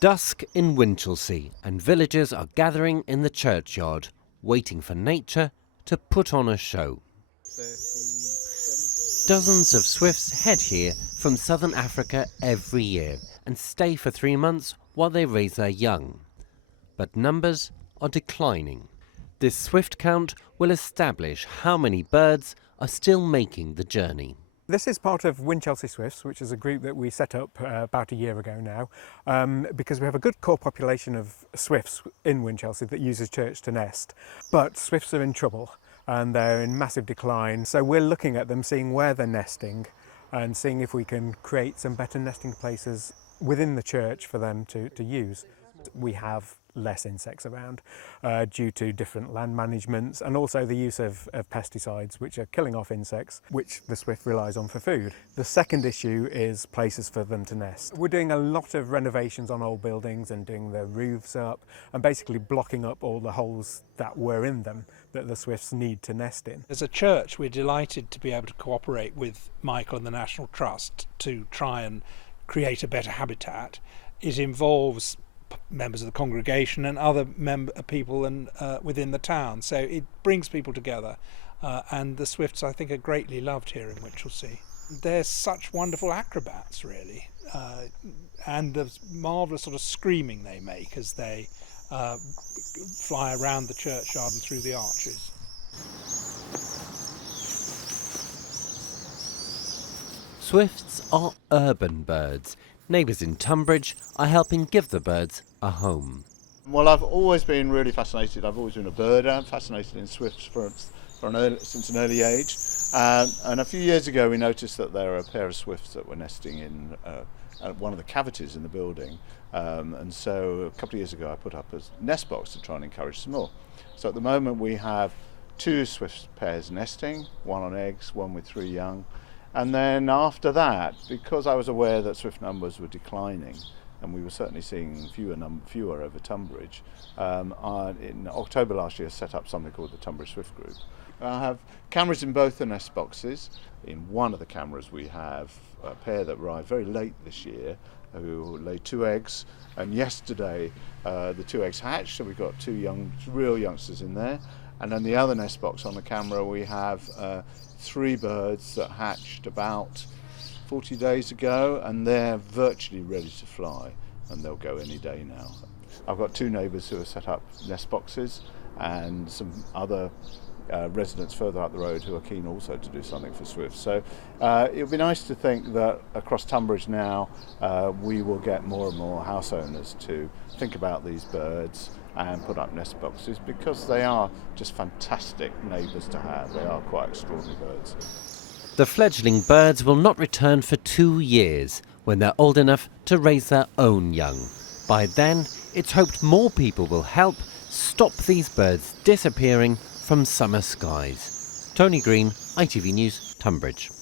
Dusk in Winchelsea, and villagers are gathering in the churchyard, waiting for nature to put on a show. Dozens of swifts head here from southern Africa every year and stay for 3 months while they raise their young. But numbers are declining. This swift count will establish how many birds are still making the journey. This is part of Winchelsea Swifts, which is a group that we set up about a year ago now, because we have a good core population of swifts in Winchelsea that uses church to nest. But swifts are in trouble and they're in massive decline, so we're looking at them, seeing where they're nesting and seeing if we can create some better nesting places within the church for them to use. We have less insects around due to different land managements and also the use of pesticides, which are killing off insects, which the swift relies on for food. The second issue is places for them to nest. We're doing a lot of renovations on old buildings and doing the roofs up and basically blocking up all the holes that were in them that the swifts need to nest in. As a church, we're delighted to be able to cooperate with Michael and the National Trust to try and create a better habitat. It involves members of the congregation and other people within the town, so it brings people together, and the swifts, I think, are greatly loved here in Winchelsea. They're such wonderful acrobats, really, and the marvellous sort of screaming they make as they fly around the churchyard and through the arches. Swifts are urban birds. Neighbours in Tonbridge are helping give the birds a home. Well, I've always been really fascinated. I've always been a birder. I'm fascinated in swifts since an early age. And a few years ago, we noticed that there are a pair of swifts that were nesting in one of the cavities in the building. And so a couple of years ago, I put up a nest box to try and encourage some more. So at the moment, we have 2 swift pairs nesting, one on eggs, one with 3 young. And then after that, because I was aware that swift numbers were declining, and we were certainly seeing fewer over Tonbridge, in October last year set up something called the Tonbridge Swift Group. I have cameras in both the nest boxes. In one of the cameras we have a pair that arrived very late this year who laid 2 eggs, and yesterday the 2 eggs hatched, so we've got 2 real youngsters in there. And then the other nest box on the camera, we have 3 birds that hatched about 40 days ago, and they're virtually ready to fly, and they'll go any day now. I've got 2 neighbours who have set up nest boxes, and some other residents further up the road who are keen also to do something for swifts. So it would be nice to think that across Tonbridge now we will get more and more house owners to think about these birds and put up nest boxes, because they are just fantastic neighbours to have. They are quite extraordinary birds. The fledgling birds will not return for 2 years, when they're old enough to raise their own young. By then, it's hoped more people will help stop these birds disappearing from summer skies. Tony Green, ITV News, Tonbridge.